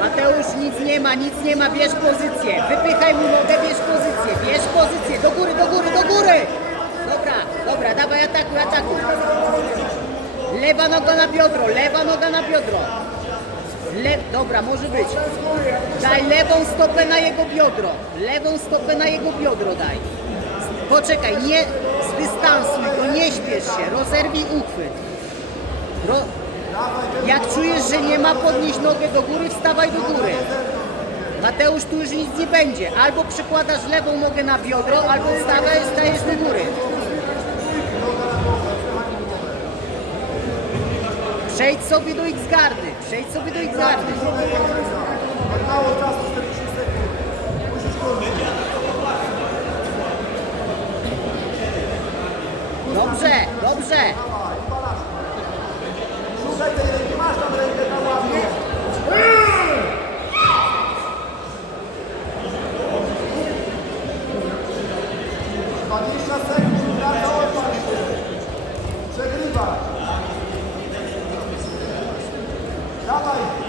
Mateusz, nic nie ma, nic nie ma, bierz pozycję. Wypychaj mu nogę, bierz pozycję, bierz pozycję. Do góry, do góry, do góry. Dobra, dobra, dawaj atakuj, atakuj. Lewa noga na biodro, lewa noga na biodro. Le... Dobra, może być. Daj lewą stopę na jego biodro. Lewą stopę na jego biodro daj. Poczekaj, nie zdystansuj go, nie śpiesz się, rozerwij uchwyt. Ro... Jak czujesz, że nie ma, podnieś nogę do góry, wstawaj do góry. Mateusz, tu już nic nie będzie. Albo przykładasz lewą nogę na biodro, albo wstawaj, stajesz do góry. Przejdź sobie do X-gardy, przejdź sobie do X-gardy. Mało czasu, ręce! Szukaj tej ręki, masz tam rękę na łapie! sekund, na to Przegrywa! Dawaj!